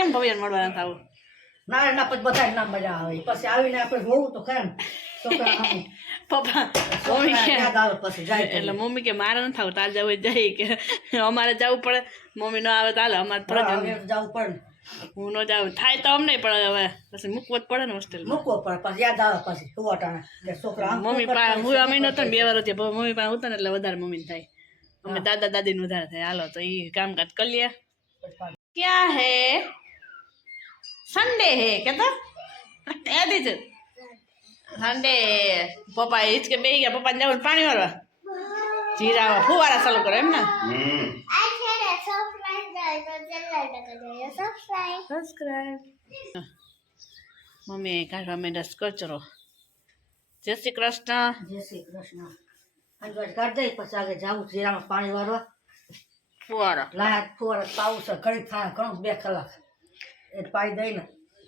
કેમ ભવ્ય મળવા થાવ ના ના પછી બધા ના મજા આવે પછી આવીને આપણે જોવું તો ખરા પપ્પા એટલે મમ્મી કે મારે ન થાવ તાર જવું જાય કે અમારે જવું પડે મમ્મી ન આવે તો હાલે અમારે ફરજ જવું પડે હું ન જાઉં થાય તો અમને પણ હવે પછી મૂકવો જ પડે ને હોસ્ટેલ મૂકવો પડે પછી યાદ આવે પછી સુવાટાણા છોકરા મમ્મી પાસે હું અમે નતો ને 2 વર્ષ મમ્મી પાસે હતા ને એટલે વધારે મમ્મી થાય અમે દાદા દાદી ને વધારે થાય હાલો તો એ કામકાજ કરી લે ક્યાં હે संडे है कहता याद है संडे पप्पा हिचके बेही गया पप्पा ने जाओ पानी मारवा जीरा फुवारा चालू કરો એમ ને સબસ્ક્રાઇબ મમ્મી કાઢવા માંડ્યા કચરો જય શ્રી કૃષ્ણ અંગર કાઢ દે પછી આગળ જાવું જીરામાં પાણી વાળવા ફુવારા લાયા ફુવારા પાઉસ ઘડી થાય ઘણું 2 કલાક એ પાઈ દઈને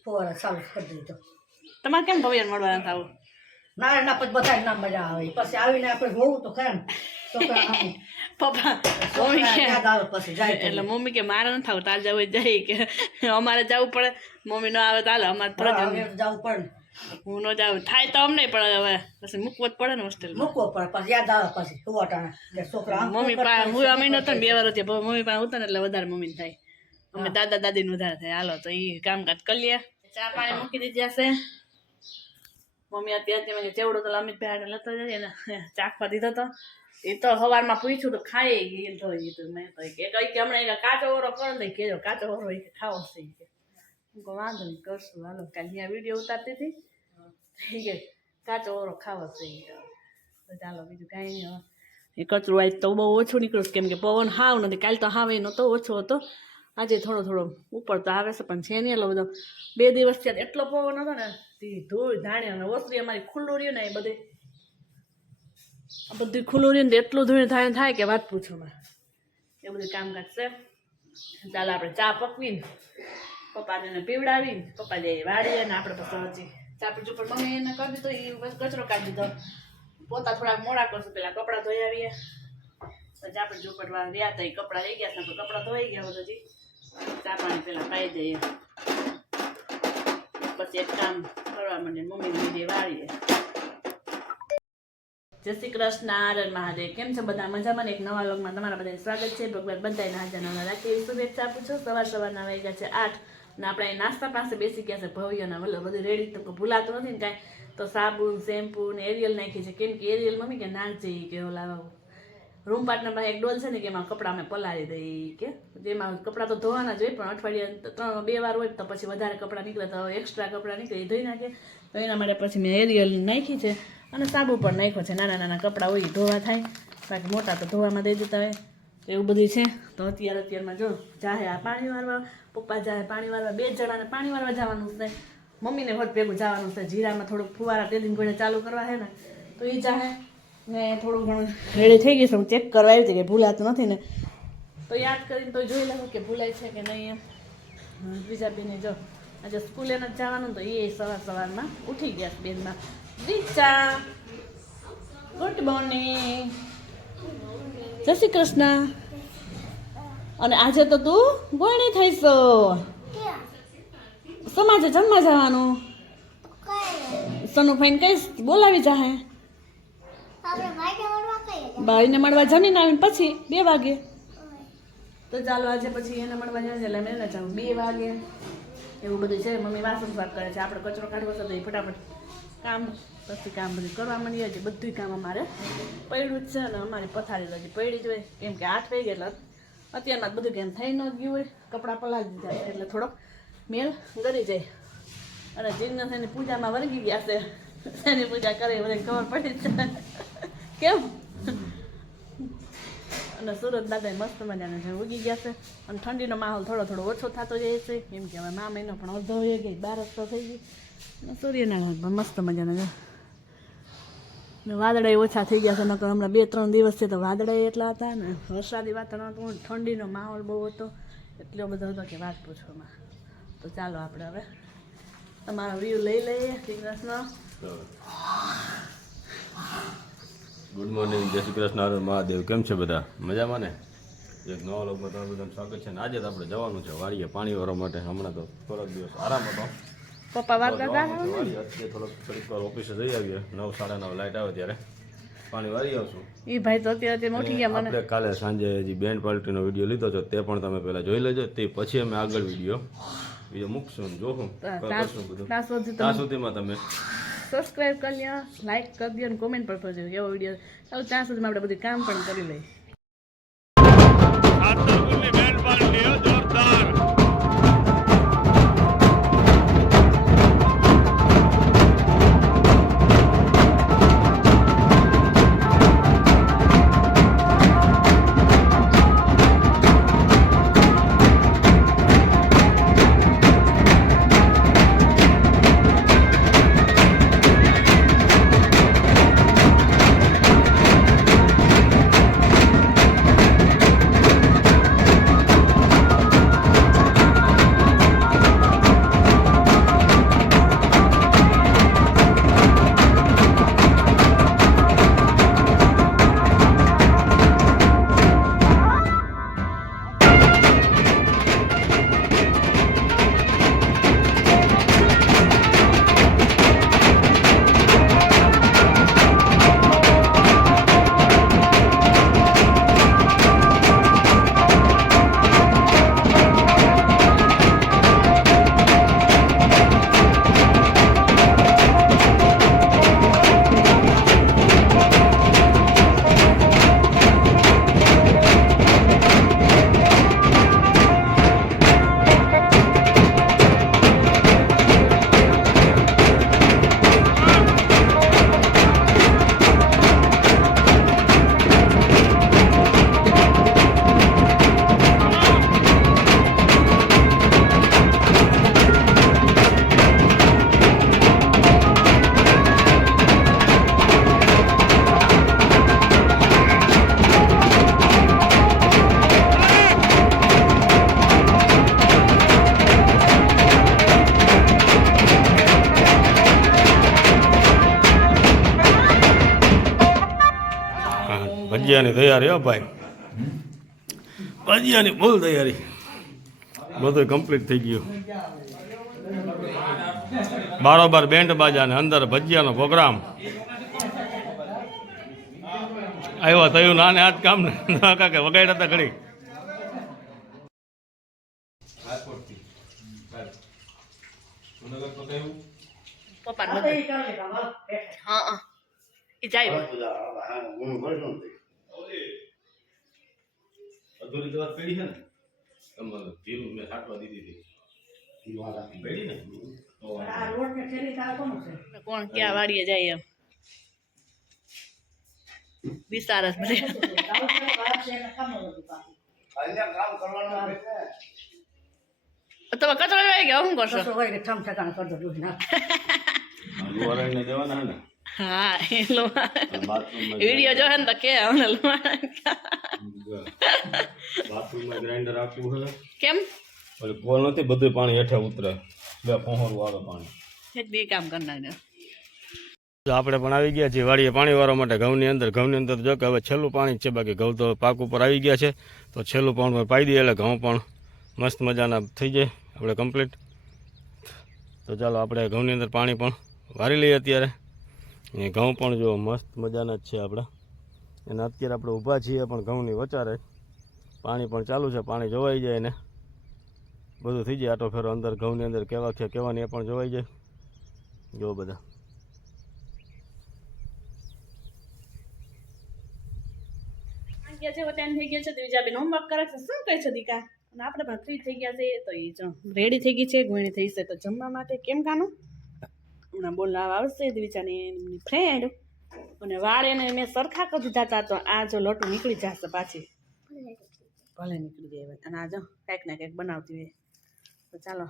ફુવારા ચાલુ કરી દીધો તમારે કેમ ભવ્ય મળવા થાવ ના ના પછી બધા ના મજા આવે પછી આવીને આપણે જોવું તો ખરા છોકરા પપ્પા યાદ આવે પછી જાય એટલે મમ્મી કે મારે ન થાવ તાર જવું જાય કે અમારે જવું પડે મમ્મી ન આવે તો હાલે અમારે ફરજ જવું પડે હું ન જાઉં થાય તો અમને પણ હવે પછી મૂકવો જ પડે ને હોસ્ટેલ મૂકવો પડે પછી યાદ આવે પછી સુવાટાણા છોકરા મમ્મી પાસે હું અમે નતો ને 2 વર્ષ મમ્મી પાસે હતા ને એટલે વધારે મમ્મી થાય અમે દાદા દાદી ને વધારે થાય હાલો તો એ કામકાજ કરી લે ચા પાણી મૂકી દીધી હશે મમ્મી અત્યારે ચેવડો તો અમિત ભાઈ લેતો જઈએ ને ચાખવા દીધો તો એ તો સવારમાં પૂછ્યું તો ખાઈ ગઈ તો મેં તો કે હમણાં કાચો ઓરો કરો દઈ કેજો કાચો ઓરો ખાવો છે કે વાંધો નહીં કરશું હાલો કાલે ત્યાં વિડીયો ઉતારતી હતી ઠીક છે કાચો ઓરો ખાવો છે ચાલો બીજું કાંઈ નહીં એ કચરું આજ તો બહુ ઓછું નીકળ્યું કેમ કે પવન હાવ નથી કાલે તો હાવ નહોતો ઓછો હતો આજે થોડો થોડો ઉપર તો આવે છે પણ છે નહીં એટલો બધો 2 દિવસ થયા એટલો પવન હતો ને ધૂળ ધાણી અને ઓસરી અમારી ખુલ્લું રહ્યું ને એ બધું ખુલ્લું રહ્યું ને એટલું ધૂળ થાય કે વાત પૂછો માં એ બધું કામકાજ છે ચાલો આપણે ચા પકવીને પપ્પાને પીવડાવીને પપ્પા જઈએ વાળીએ ને આપણે પછી હજી ચા પીજું પણ મમ્મી એને કરી દીધો એ કચરો કાઢી દીધો પોતા થોડાક મોડા કરશું પેલા કપડાં ધોઈ આવીએ પછી આપણે ઝૂંપડવા રહ્યા હતા એ કપડાં રહી ગયા તો કપડાં ધોઈ ગયા હજી ચા પાણી પેલા પાઈ દઈએ પછી એક કામ કરવા માંડે મમ્મી બીજે વાળીએ જય શ્રી કૃષ્ણ હર મહાદેવ કેમ છો બધા મજામાં એક નવા વ્લોગમાં તમારા બધાને સ્વાગત છે ભગવાન બધાને હાજર નવા રાખી શુભેચ્છા આપું છું સવારના વાગ્યા છે 8 ને આપણે નાસ્તા પાસે બેસી ગયા છે ભવ્યના બધું રેડી તો ભૂલાતું નથી ને કાંઈ તો સાબુન શેમ્પુ ને એરિયલ નાખી છે કેમ કે એરિયલ મમ્મી કે નાખજે કે ઓલા રૂમ પાર્ટનર પાસે એક ડોલ છે ને કે એમાં કપડાં અમે પલાળી દઈએ કે જેમાં કપડાં તો ધોવાના જ હોય પણ અઠવાડિયે 2 વાર હોય તો પછી વધારે કપડાં નીકળે તો એક્સ્ટ્રા કપડાં નીકળે એ ધોઈ નાખે તો એના માટે પછી મેં એરિયલ નાખી છે અને સાબુ પણ નાખ્યો છે નાના નાના કપડાં હોય ધોવા થાય બાકી મોટા તો ધોવામાં દઈ દેતા હોય તો એવું બધું છે તો અત્યારમાં જો જાહે આ પાણી વાળવા પપ્પા જાહે પાણી વાળવા 2 જણાને પાણી વાળવા જવાનું છે મમ્મીને હોત ભેગું જવાનું છે જીરામાં થોડુંક ફુવારા તે દિન ઘોડે ચાલુ કરવા છે ને તો એ જાહે ને થોડું ઘણું રેડી થઈ ગઈ છે હું ચેક કરવા આવી હતી કે ભૂલાતું નથી ને તો યાદ કરીને તો જોઈ લઉં કે ભૂલાય છે કે નહીં એમ બીજા બેને જો આજે સ્કૂલે નથી જવાનું તો એ સવારમાં ઉઠી ગયા બેનમાં રીચા ગુડ મોર્નિંગ જય શ્રી કૃષ્ણ અને આજે તો તું ગોણી થઈશો સમાજે જમવા જવાનું સનુ ફાઈન કઈશ બોલાવી જાહે ભાઈને મળવા જમીને આવીને પછી 2 વાગે તો ચાલો આજે પછી એને મળવા જાય એટલે મેં જાઉં 2 વાગે એવું બધું છે મમ્મી વાસણ સાફ કરે છે આપણે કચરો કાઢવો છે તો એ ફટાફટ કામ પછી કામ બધું કરવા માંડીએ છે બધું કામ અમારે પડ્યું જ છે અને અમારી પથારી તો હજી પડી જ હોય કેમ કે 8 વાગે એટલે અત્યારમાં બધું કેમ થઈ ન ગયું હોય કપડાં પલાળી દીધા છે એટલે થોડોક મેલ ગરી જાય અને જીજ્ઞાસ એની પૂજામાં વળગી ગયા છે એની પૂજા કરે મને ખબર પડી છે કેમ અને સુરત દાદા મસ્ત મજાના છે ઉગી ગયા છે અને ઠંડીનો માહોલ થોડો થોડો ઓછો થતો જાય છે કેમ કે હવે મા મહિનો પણ અડધો વહી ગઈ 12 તો થઈ ગઈ અને સૂર્યના મસ્ત મજાના છે ને વાદળાએ ઓછા થઈ ગયા છે નકર હમણાં 2-3 દિવસ છે તો વાદળાએ એટલા હતા ને વરસાદી વાતાવરણ હતું ઠંડીનો માહોલ બહુ હતો એટલો બધો હતો કે વાત પૂછવામાં તો ચાલો આપણે હવે તમારો વ્યૂ લઈ લઈએ શ્રી કૃષ્ણ ગુડ મોર્નિંગ જય શ્રી કૃષ્ણ હર મહાદેવ કેમ છે બધા મજામાં ને એક નવા લોકોમાં તમારું બધાનું સ્વાગત છે. અને આજે તો આપણે જવાનું છે વાડીએ પાણી વાળવા માટે. હમણાં તો થોડોક દિવસ આરામ હતો. પપ્પા વાત કરતા વાડી અત્યારે થોડીક વાર ઓફિસે જઈ આવીએ. 9 સાડા 9 લાઇટ આવે ત્યારે પાણી વાળી આવશું. એ ભાઈ તો અત્યારે મોટી ગયા મને. આપણે કાલે સાંજે હજી બેન્ડ પાર્ટીનો વિડીયો લીધો છે, તે પણ તમે પહેલાં જોઈ લેજો. તે પછી અમે આગળ વિડીયો મૂકશું, જોશું, કરશું બધું. ત્યાં સુધીમાં તમે સબસ્ક્રાઇબ કરી લ્યો, લાઈક કરી દો અને કોમેન્ટ પણ કરજો એવો વિડીયો. ચાલો ત્યાં સુધીમાં આપણે બધું કામ પણ કરી લઈએ. ભજીયાની તૈયારી હો ભાઈ, ભજીયાની ફૂલ તૈયારી, બધું કમ્પ્લીટ થઈ ગયું. બારોબાર બેન્ડ બાજા ને અંદર ભજીયાનો પ્રોગ્રામ આવ્યો. થયું નાને આજ કામ ને કાકે વગાડ્યા હતા ઘડી. પપ્પા હા એ જાય અધૂરી દવા પડી છે ને તમારે જીરું મેં છાંટવા દીધી હતી પડી ને કોણ ક્યાં વાડીએ જાય એમ વિસ્તાર જ બધે. તમે કચરો લઈ ગયા શું કરશો? લુવારાઈને દેવાના હે ને. હા એ વિડીયો જો ને તો કે અમને બાથરૂમમાં ગ્રાઇન્ડર આપ્યું છે. કેમ ઓલી કોલ નથી, બધું પાણી હેઠે ઉતરે, બે પહોંરું આવે પાણી. એક બી કામ કરી નાખ્યો. આપણે પણ આવી ગયા છીએ વાડીએ પાણી વાળવા માટે. ઘઉંની અંદર જો કે હવે છેલ્લું પાણી છે, બાકી ઘઉં તો પાક ઉપર આવી ગયા છે. તો છેલ્લું પાણી પાઈ દઈએ એટલે ઘઉં પણ મસ્ત મજાના થઈ જાય આપણે કમ્પ્લીટ. તો ચાલો આપણે ઘઉંની અંદર પાણી પણ વારી લઈએ અત્યારે. એ ઘઉં પણ જો મસ્ત મજાના જ છે આપણે. અને અત્યારે આપણે ઊભા છીએ પણ ઘઉંની વચારે પાણી પણ ચાલુ છે. પાણી જોવાઈ જાય ને બધું થઈ જાય. આટો ફેરો અંદર ઘઉંની અંદર કેવા છે કેવાની એ પણ જોવાઈ જાય. જો બધા ટાઈમ થઈ ગયો છે. બીજા બેન હોમવર્ક કરે છે. શું કહે છે દીકા? અને આપણે પણ ફ્રી થઈ ગયા છે. તો એ જો રેડી થઈ ગઈ છે, ગોણી થઈ છે તો જમવા માટે. કેમ કાનું હમણાં બોલાવા આવશે દિવિચાની એમની ફ્રેન્ડ. અને વાળ એને મેં સરખા કરી દીધા હતા, તો આ જો લોટું નીકળી જશે પાછી. ભલે નીકળી જાય. અને આ જો કંઈક ને કંઈક બનાવતી હોય. તો ચાલો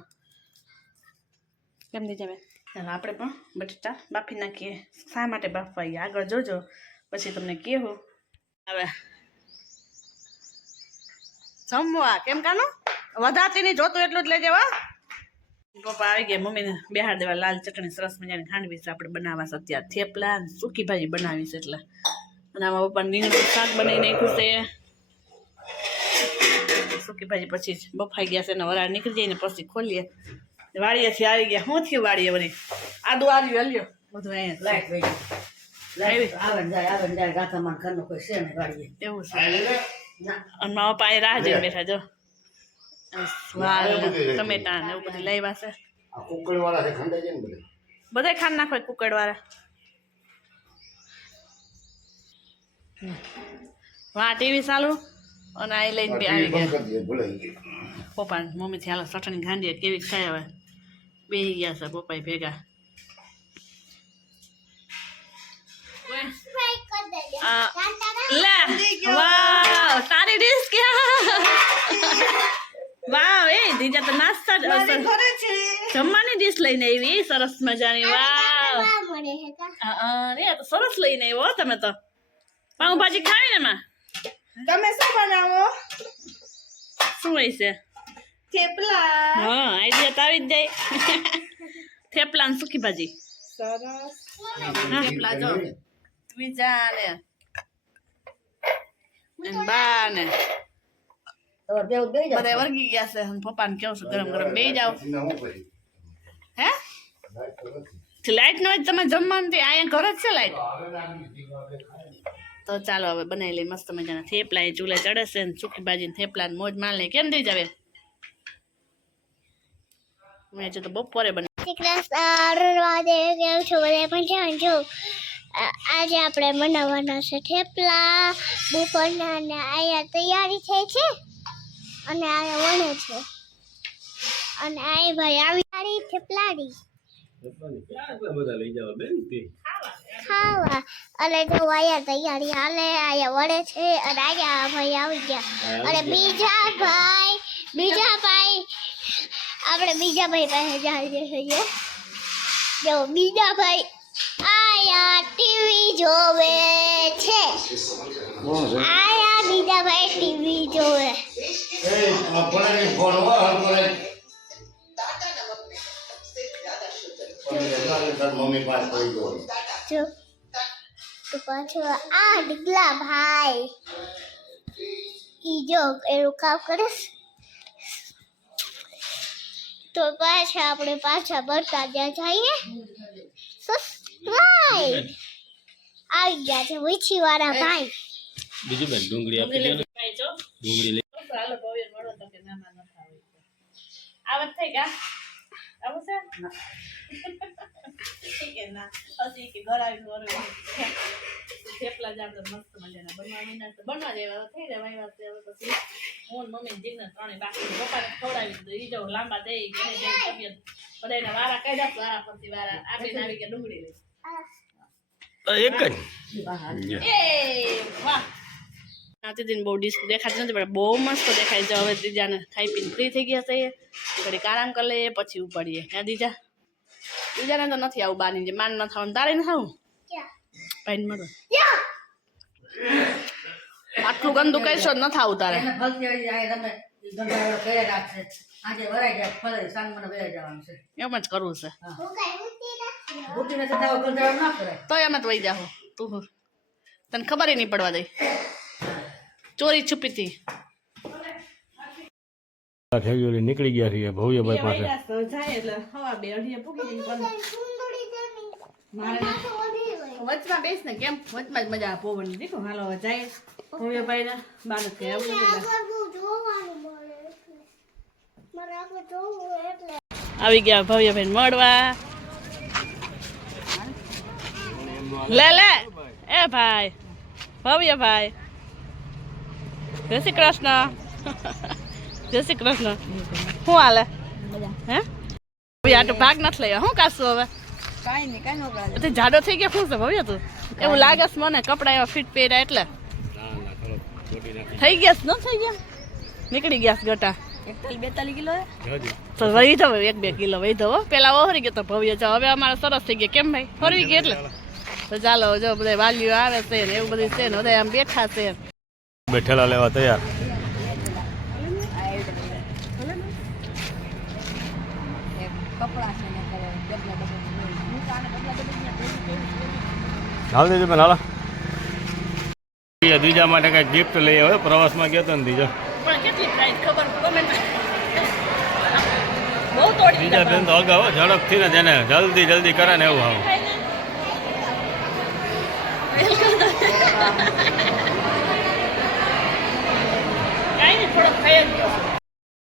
કેમ દીધા બેન? ચાલો આપણે પણ બટેટા બાફી નાખીએ. શા માટે બાફવા આગળ જોજો, પછી તમને કહેવું. હવે જમવા કેમ કાનું વધારતી નહીં, જોતું એટલું જ લઈ જવા. પપ્પા આવી ગયા, મમ્મીને બેહાડ દેવા. લાલ ચટણી સરસ મજાની ખાંડવી છે. આપણે બનાવવા છે અત્યારે થેપલા, સૂકી ભાજી બનાવી છે એટલે. અને આમાં પપ્પાને રીંગણનું શાક બનાવી નાખ્યું છે. સૂકી ભાજી પછી જ બફાઈ ગયા છે ને વરાળ નીકળી જાય ને પછી ખોલીએ વાડીએથી આવી ગયા શું થયું વાડીએ વળી આદુ આવ્યું હલ્યો બધું અહીંયા લાઈટ વહી ગઈ. લાઈટ આવે ને જાય ગાથામાં ઘરનો કોઈ છે નહીં વાળીએ. એવું છે ના અને મારા પપ્પા રાહ જોઈને બેઠા જો વાલ ટમેટા ને એવું બધું લાવ્યા છે આ કુકડવાળા છે ખંડાઈ જાય ને બધે. બધા ખાંડ નાખો કુકડ વાળા વાહ ટીવી ચાલુ અને આ લઈને બી આવી ગયા પપ્પા મમ્મીથી હાલો ચટણી ગાંડી કેવી ખાય હવે બેસી ગયા છે પપ્પા ભેગા વાવ તારી ડીશ ક્યાં વાવ એ દીજા તો નાસ્તા જમવાની ડીશ લઈને આવી સરસ મજાની વાવ અરે તો સરસ લઈને આવ્યો તમે તો પાઉંભાજી ખાવી ને માં તમે શું બનાવો શું હોય છે થેપલા હા આઈડિયા તો આવી જ જાય થેપલા ને સૂકી ભાજી સરસ થેપલા જો બીજા ને બા ને તમારે બેવ દઈ જાઓ. બધા વર્ગી ગયા છે અને પપ્પાને કેવું છું ગરમ ગરમ બે જાઓ હે લાઈટ ન હોય તો તમે જમવાનું તે અહીંયા ઘર જ છે લાઈટ તો ચાલો હવે બનાવી લઈએ મસ્ત મજાના થેપલા એ ચૂલે ચડે છે ને સૂકી ભાજી ને થેપલા ને મોજ માલ લે કેમ દઈ જાવે મેં જો તો બપોરે આજે આપણે બનાવવાના છે થેપલા બપોરના અને આયા તૈયારી થઈ છે અને આયા વણે છે અને આ ભાઈ આવી થેપલાડી ખાવા અને જો આયા તૈયારી હાલે આયા વળે છે અને આયા ભાઈ આવી ગયા અને બીજા ભાઈ આપણે બીજા ભાઈ પાસે જઈએ છીએ જો બીજા ભાઈ આયા ટીવી જોવે છે આયા બીજા ભાઈ ટીવી જોવે જો તો પાછો આ ડીગલા ભાઈ ઈ જો એનું કામ કરે છે. તો પાછા આપણે પાછા ભરતા જ્યાં જઈએ સબસ્ક્રાઇબ આવી ગયા છે વીછી વાળા ભાઈ બીજું બેન ડુંગળી આપી દે ને. ડુંગળી લઈ હાલો ભવ્ય મળો તો કે ના ના ના ખાવ આવત થઈ ગયા આવું છે કે ના પછી કે ઘર આવી ઘર થેપલા જ આપણે મસ્ત મજાના બનવા જેવા થઈ જાય વાય વાત હવે પછી હું મમ્મી જીગને ત્રણે બાકી પપ્પાને ખવડાવી દીધું ઈ જો લાંબા દઈ ગણે દઈ તબિયત બધાયના વારા કાઢ્યા વારા પછી વારા આપીને આવી ગયા ડુંગળી લઈ એક જ એ વાહ આતી દિન બહુ ડીશ દેખાતી નથી પણ બહુ મસ્ત દેખાય છે હવે દીજાને ખાઈ પીને ફ્રી થઈ ગયા છે ઘડીક આરામ કરી લઈએ પછી ઉપાડીએ હે દીજાને તો નથી આવું બાની જે માન ન થવાનું તારે ન થાવું ભાઈને મળો આટલું ગંદુ કહીશો ન થાવું તારે એને ફલતી જાય તમે ગંગાળો કરે રાખશે આજે વરાઈ જાય ફળે સાંજ મને બે જવાનું છે. એમ જ કરવું છે બુટીને તો તાવ ગંગાળો ના કરે. તો એમ જ વહી જાઓ તું તને ખબર નહીં પડવા દઈ ચોરી છુપીથી ઠેગીઓલી નીકળી ગયા છીએ ભવ્યભાઈ પાસે. જાય એટલે હવા બે અઢીએ પૂકી વચમાં બેસ ને કેમ વચમાં જ મજા પોવવાની દીકરો હાલો હવે જાય ભવ્યભાઈ ને બાને કે આવી ગયા ભવ્યભાઈ મળવા લે લે એ ભાઈ ભવ્યભાઈ જય શ્રી કૃષ્ણ જય શ્રી કૃષ્ણ શું હાલે હે આટલું ભાગ નથી લઈ શું કાશું હવે જાડો થઈ ગયો શું છે ભવ્ય તું એવું લાગે છે મને કપડા એવા ફિટ પહેર્યા એટલે થઈ ગયા ન થઈ ગયા નીકળી ગયા ગટા 41-42 કિલો તો વહી દો 1-2 કિલો વહી દો પેલા ઓહરી ગયો તો ભવ્ય છે હવે અમારે સરસ થઈ ગયા કેમ ભાઈ ફરવી ગયા એટલે તો ચાલો જો બધા વાલીઓ આવે છે ને એવું બધું છે ને બધા આમ બેઠા છે બેઠેલા લેવા તૈયાર. હાલ દેજો બેન હાલો. બીજા માટે કઈ ગિફ્ટ લઈ આવ્યો પ્રવાસમાં ગયો તો ને દીજો પણ કેટલી પ્રાઇસ ખબર કોમેન્ટ બહુ તોડી બીજા બેન તો અગાઉ ઝડપથી ને જેને જલ્દી જલ્દી કરે ને એવું આવું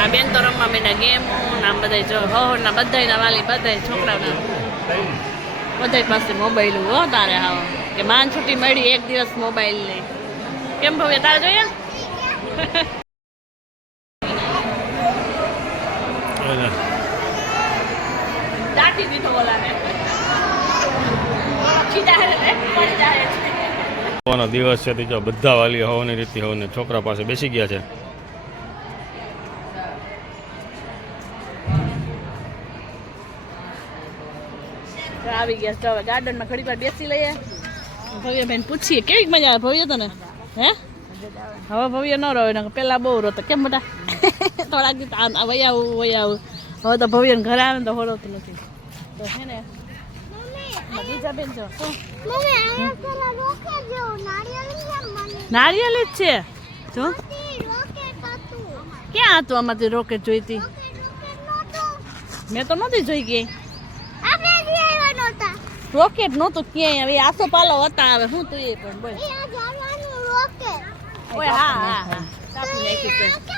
આ બેન તો રમવા માંડ્યા ગેમો નામ બધાય જો ના બધાયના વાલી બધાય છોકરાઓના બધાય પાસે મોબાઈલ હો તારે હા કે માન છૂટી મળી એક દિવસ મોબાઈલ લઈ કેમ ભવ્ય તારે જોઈએ દાટી દીધો ઓલાને દિવસ છે તો બધા વાલીઓ હોવાની રીતે હોને છોકરા પાસે બેસી ગયા છે આવી ગયા તો હવે ગાર્ડનમાં ઘડી વાર બેસી લઈએ ભવ્ય બેન પૂછીએ કેવી મજા આવે ભવ્ય તને હે હવે ભવ્ય ન રહ્યો ને પેલા બહુ રોતો કેમ મોટા થોડાક ગીત વૈયાવું હવે તો ભવ્ય ઘરે આવે ને તો હોરોતું નથી તો છે ને બીજા બેન જો નારિયેલ જ છે જો ક્યાં હતું આમાંથી રોકેટ જોઈતી મેં તો નથી જોઈ ગઈ રોકેટ નહોતું ક્યાંય હવે આસો પાલો હતા હવે શું તું એ પણ બોલ ઓય હા કાપી નાખ્યું છે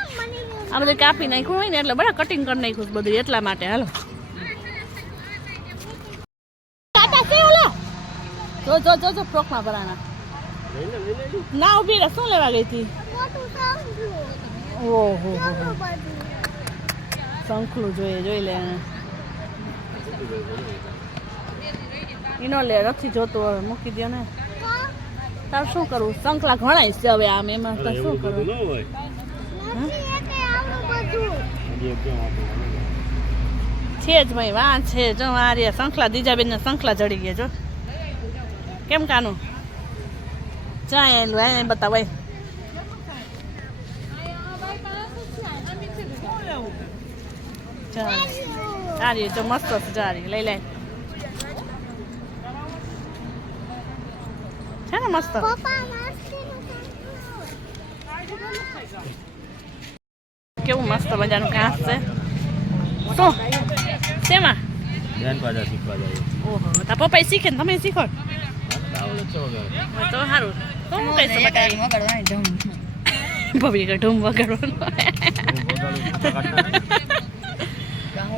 આ બધું કાપી નાખ્યું હોય ને એટલે બધા કટિંગ કરી નાખ્યું બધું એટલા માટે હાલો જો ફ્રોકમાં ભરાના ના ઉભી રહે શું લેવા ગઈ હતી ઓહો શંખલું જોઈ લે એનો લે નથી જોતું હવે મૂકી દો ને તાર શું કરવું શંખલા ઘણા છે હવે આમ એમાં તો શું કરવું છે જ ભાઈ વાં છે જો આ રે શંખલા દીજાબેન ને શંખલા જડી ગયા જો કેમ કાનું જાય એલું એને બતાવાય સારી જો મસ્ત છે જારી લઈ લે છે ને મસ્ત કેવું મસ્ત મજાનું ઘાસ છે શું શેમાં બેન પાછા શીખવા જાય ઓહો તા પપ્પા શીખે ને તમે શીખો તો સારું તો હું કઈ ભવ્ય કે ઢૂમ વગાડવાનું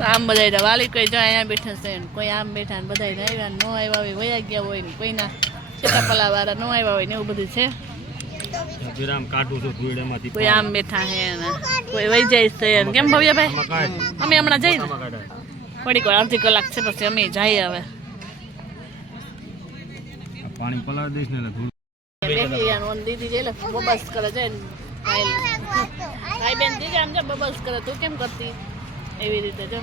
આમ બધા વાલી કોઈ જો અહીંયા બેઠા છે ને કોઈ આમ બેઠા ને બધા આવ્યા ન આવ્યા હોય વયા ગયા હોય ને કોઈના સીતાપલા વાળા ન આવ્યા હોય ને એવું બધું છે કોઈ આમ બેઠા છે ને કોઈ વહી જાય છે ને કેમ ભવ્યભાઈ અમે હમણાં જઈએ થોડીક વાર અડધી કલાક છે પછી અમે જઈએ હવે પાણી પલાળ દઈશ ને દીદી જઈ લે બબલ્સ કરે છે ભાઈ બેન દીદી આમ જો બબલ્સ કરે તું કેમ કરતી એવી રીતે જો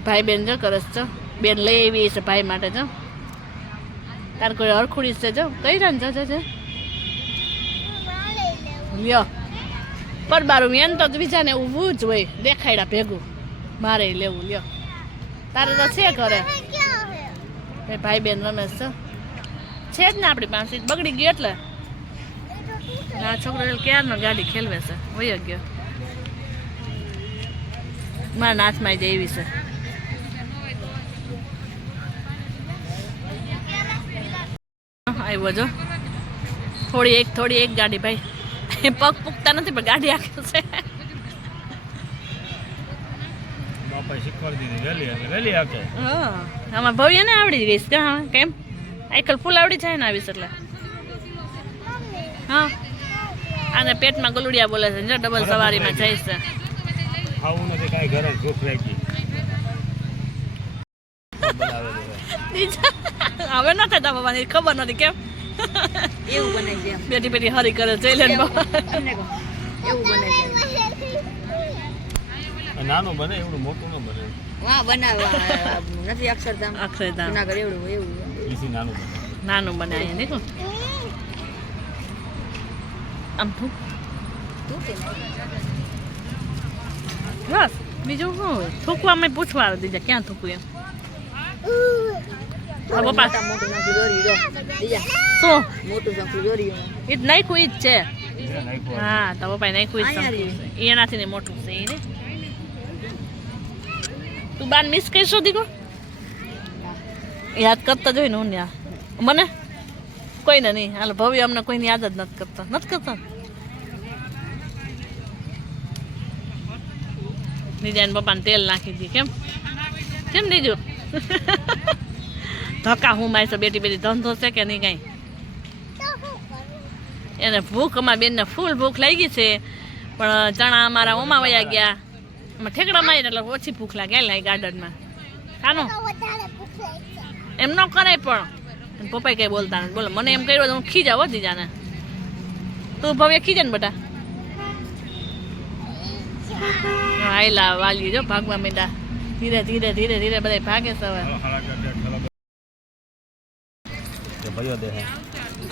ભાઈ બેન જો કરસ છો બેન લઈ આવી છે ભાઈ માટે જો તાર કોઈ અરખુડી છે જો કઈ રાન જો લ્યો પર બારું મેન તો બીજાને ઊભું જ હોય દેખાડ્યા ભેગું મારે લેવું લ્યો તારે તો છે ઘરે ભાઈ બેન રમેશ છે જ ને આપણી પાસે બગડી ગયો એટલે આ છોકરો ક્યારનો ગાડી ખેલવે છે વયો ગયો મારા નાચમાં જ એવી છે આવ્યો જો થોડી એક ગાડી ભાઈ પગ પૂગતા નથી પણ ગાડી આખી છે હા આમાં ભવ્ય ને આવડી ગઈશ કે હા કેમ આઈકલ ફૂલ આવડી જાય ને આવીશ એટલે હા આને પેટમાં ગલુડિયા બોલે છે જો ડબલ સવારીમાં જઈશ છે હવે ન થતા બાબાની ખબર નથી કેમ એવું બને છે બેટી બેટી હરી કરે જઈ લે એવું બને છે નાનું બને એવડું મોટું ન બને વાહ બનાવવા નથી અક્ષરધામ જુનાગઢ એવું નાનું બને અહીંયા નીકળું આમ થૂક બસ બીજું શું હોય થૂકવામાં પૂછવા આવે દીજા ક્યાં થૂકવું એમ પપ્પા મોટું નાખી દોરી શું મોટું નાખી દોરી એ જ નાખ્યું એ જ છે હા તો પપ્પાએ નાખ્યું જ શંકુ છે. એનાથી ને મોટું છે એ ને તું બાન મિસ કરશો દીકો યાદ કરતા જોઈ ને હું ને મને કોઈને નહીં હાલ ભવ્ય અમને કોઈની યાદ જ નથી કરતા નિજાને પપ્પાને તેલ નાખી દી કેમ દીધું ધક્કા હું મારી બેટી ધંધો છે કે નહીં કાંઈ એને ભૂખ અમારી બેનને ફૂલ ભૂખ લાગી છે પણ ચણા અમારા ઓમાં વયા ગયા એમાં ઠેકડા મારી એટલે ઓછી ભૂખ લાગે ગાર્ડનમાં કાનો એમ ન કરાય પણ પપ્પાએ કઈ બોલતા નથી બોલો મને એમ કર્યું હું ખીજા વધી જાને તું ભવ્ય ખીજા ને બેટા આયલા વાલી જો ભાગવા માંડા ધીરે ધીરે ધીરે ધીરે બધા ભાગે છે હવે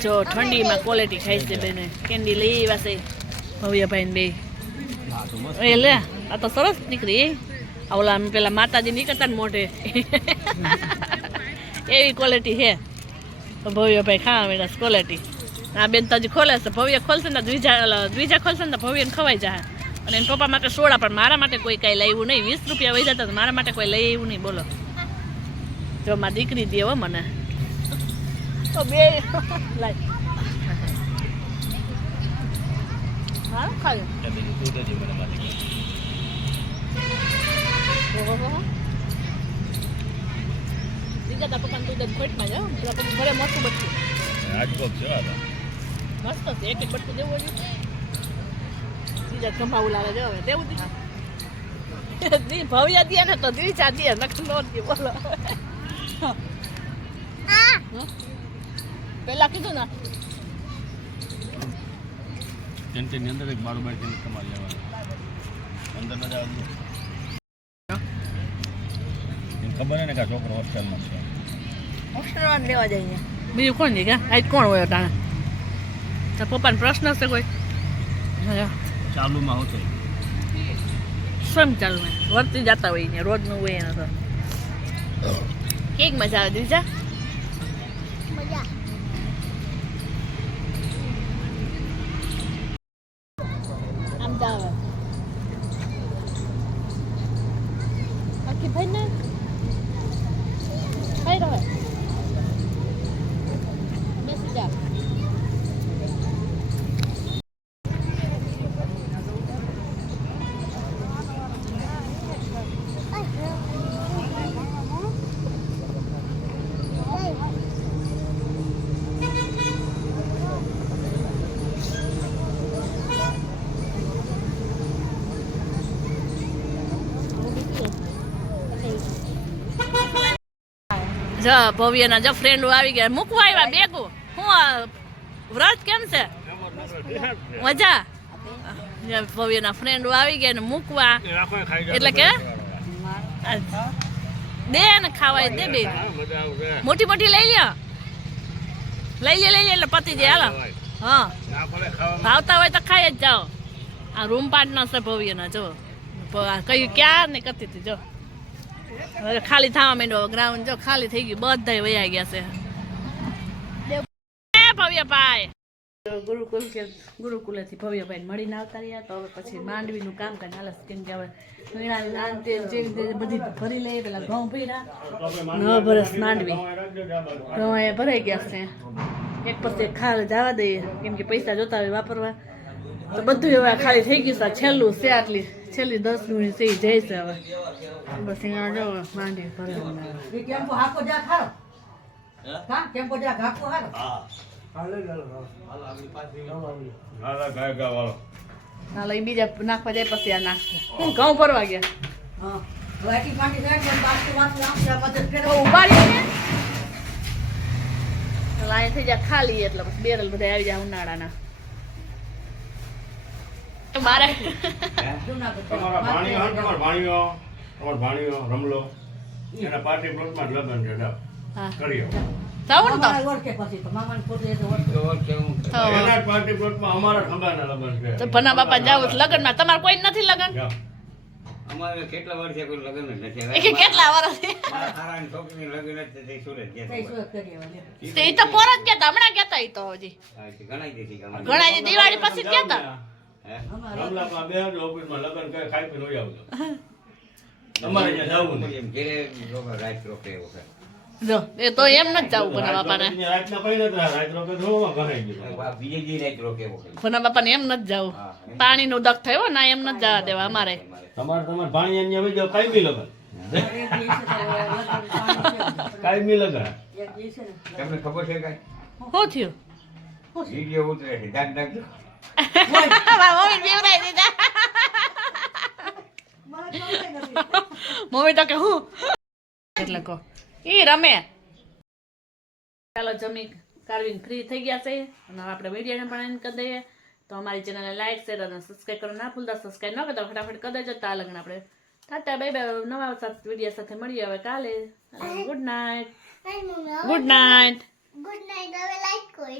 જો ઠંડીમાં ક્વોલિટી ખાઈ છે બેને કેન્ડી લઈ આવ્યા છે ભવ્યભાઈ ને બે એ લે આ તો સરસ નીકળી ઓલા અમે પેલા માતાજી નીકળતા ને મોઢે એવી ક્વોલિટી છે ભવ્યભાઈ ખાવા માંડ્યા ક્વોલિટી આ બેન તાજી ખોલે છે ભવ્ય ખોલશે ને દ્વિજા ખોલશે ને ભવ્યને ખવાઈ જાય અને એના પપ્પા માટે સોડા પણ મારા માટે કોઈ કાંઈ લાવ્યું નહીં 20 રૂપિયા વહી જતા મારા માટે કોઈ લઈ આવ્યું નહીં બોલો જો મારી દીકરી દે હો મને તો બે લાઈ હા ખાયું દીકરા તા પપ્પાને તું ખોટમાં જાઓ ભલે મોટું બટકું મસ્ત છે એક બટકું દેવું હોય બીજા કમાવું લાવે જો હવે દેવું દીધું ભવ્ય દે ને તો દ્વિજા દે નખ નો દે બોલો પેલા કીધું ને કેન્ટીનની અંદર એક બારું બાર તમારે લેવાનું અંદર ન જવાનું ખબર ને કે છોકરો હોસ્ટેલમાં છે હોસ્ટેલમાં લેવા જઈએ બીજું કોણ છે કે આજ કોણ હોય તાણે તાર પપ્પાને પ્રશ્ન છે કોઈ ચાલુમાં હોતે સ્વયં ચાલુ હોય વર્તી જતા હોય ને રોજનું હોય એને તો કેક મજા આવે દીજા મજા આમ જાવે આખી ભાઈ ને ખાઈ રહે બેસી જા જો ભવ્યના જો ફ્રેન્ડો આવી ગયા મૂકવા આવ્યા બેગું હું વ્રત કેમ છે મજા ભવ્યના ફ્રેન્ડો આવી ગયા ને મૂકવા એટલે કે દે ને ખાવાય દે બે મોટી મોટી લઈ લે એટલે પતી જાય હાલો હા ભાવતા હોય તો ખાઈ જ જાઓ આ રૂમ પાર્ટનર છે ભવ્યના જો કયું ક્યાં ને કરતી હતી જો હવે ખાલી થવા માંડ્યો ગ્રાઉન્ડ જો ખાલી થઈ ગયું બધા વયા ગયા છે ભવ્યભાઈ ગુરુકુલેથી ભવ્યભાઈ મળીને આવતા રહ્યા તો હવે પછી માંડવીનું કામ કાજ હાલત કેમ કે હવે બધી ભરી લઈએ પેલા ઘઉં ભર્યા 9 વર્ષ માંડવી ઘઉં એ ભરાઈ ગયા છે એક પછી ખાલ જવા દઈએ કેમ કે પૈસા જોતા હોય વાપરવા તો બધું હવે ખાલી થઈ ગયું છે છેલ્લું છે આટલી છેલ્લી 10 મિનિટ થઈ જાય છે હવે બસ અહીંયા જો માંડવી ભરવા કેમ્પો હાકો જા ખારો હા કેમ્પો જા હાકો હારો હાલો એ બીજા નાખવા જાય પછી આ નાખશે હું ઘઉં ભરવા ગયા હા વાટી પાટી જાય પણ બાસ્તુ વાસ્તુ આમ મદદ કરે ઉપાડી ને લાઈન થઈ જાય ખાલી એટલે પછી બેરલ બધા આવી જાય ઉનાળાના મારે તમારા ભાણીઓ રમલો એના પાર્ટી પ્લોટમાં લગ્ન છે હા કરીએ જાવું ને તો ઓળખે પછી તો મામાને પોતે તો ઓળખે એના પાર્ટી પ્લોટમાં અમારા ખંભાના લગ્ન છે તો ભના બાપા જાવ લગનમાં તમારે કોઈ નથી લગન અમારે કેટલા વર્ષે કોઈ લગ્ન જ નથી એ કે કેટલા વર્ષ મારા હારાની છોકરીની લગ્ન જ થઈ સુરત ગયા તઈ શું કરીએ હવે? તે ઈ તો પોર જ ગયા તા, હમણાં ગયા તા ઈ તો હજી ઘણા દેશી ગામ ઘણા દી દિવાળી પછી જ ગયા તા ગામડામાં બે ઓફિસમાં લગ્ન કરે ખાઈ પીને વહી આવજો અમારે ત્યાં જવું નહીં એમ ઘેરે લોકો રાત રોકે એવો કરે. જો એ તો એમ ન જવું ભના બાપાને રાતના પૈને રાત રોકે થોડું ઘણાઈ ગયું બીજે દી રાત રોકે એવો કરે. ભના બાપાને એમ ન જવું પાણીનું દખ થયો ના એમ ન જવા દેવા અમારે તમારે પાણી અહીંયા વહી જાવ કાંઈ બી લગન એક દિવસે તો લગ્ન પાણી છે. કાંઈ બી લગન એક દિવસે ને તમને ખબર છે કઈ શું થયું વિડીયો ઉતરે છે દાગ દાગ જો. મારા મમ્મી બીવડાઈ દીધા મમ્મી તો કે હું એટલે કહો ઈ રમે ચાલો જમી કારવીને ફ્રી થઈ ગયા છે અને હવે આપણે વિડીયોને પણ એન્ડ કરી દઈએ તો અમારી ચેનલને લાઈક શેર અને સબસ્ક્રાઈબ કરવાનું ના ભૂલતા સબસ્ક્રાઈબ ન કરતા ફટાફટ કરી દેજો તા લગ્ન આપણે ટાટા બાય બાય નવા વિડીયો સાથે મળીએ હવે કાલે ગુડ નાઇટ હાય મમ્મી ગુડ નાઇટ ગુડ નાઇટ હવે લાઈટ કોઈ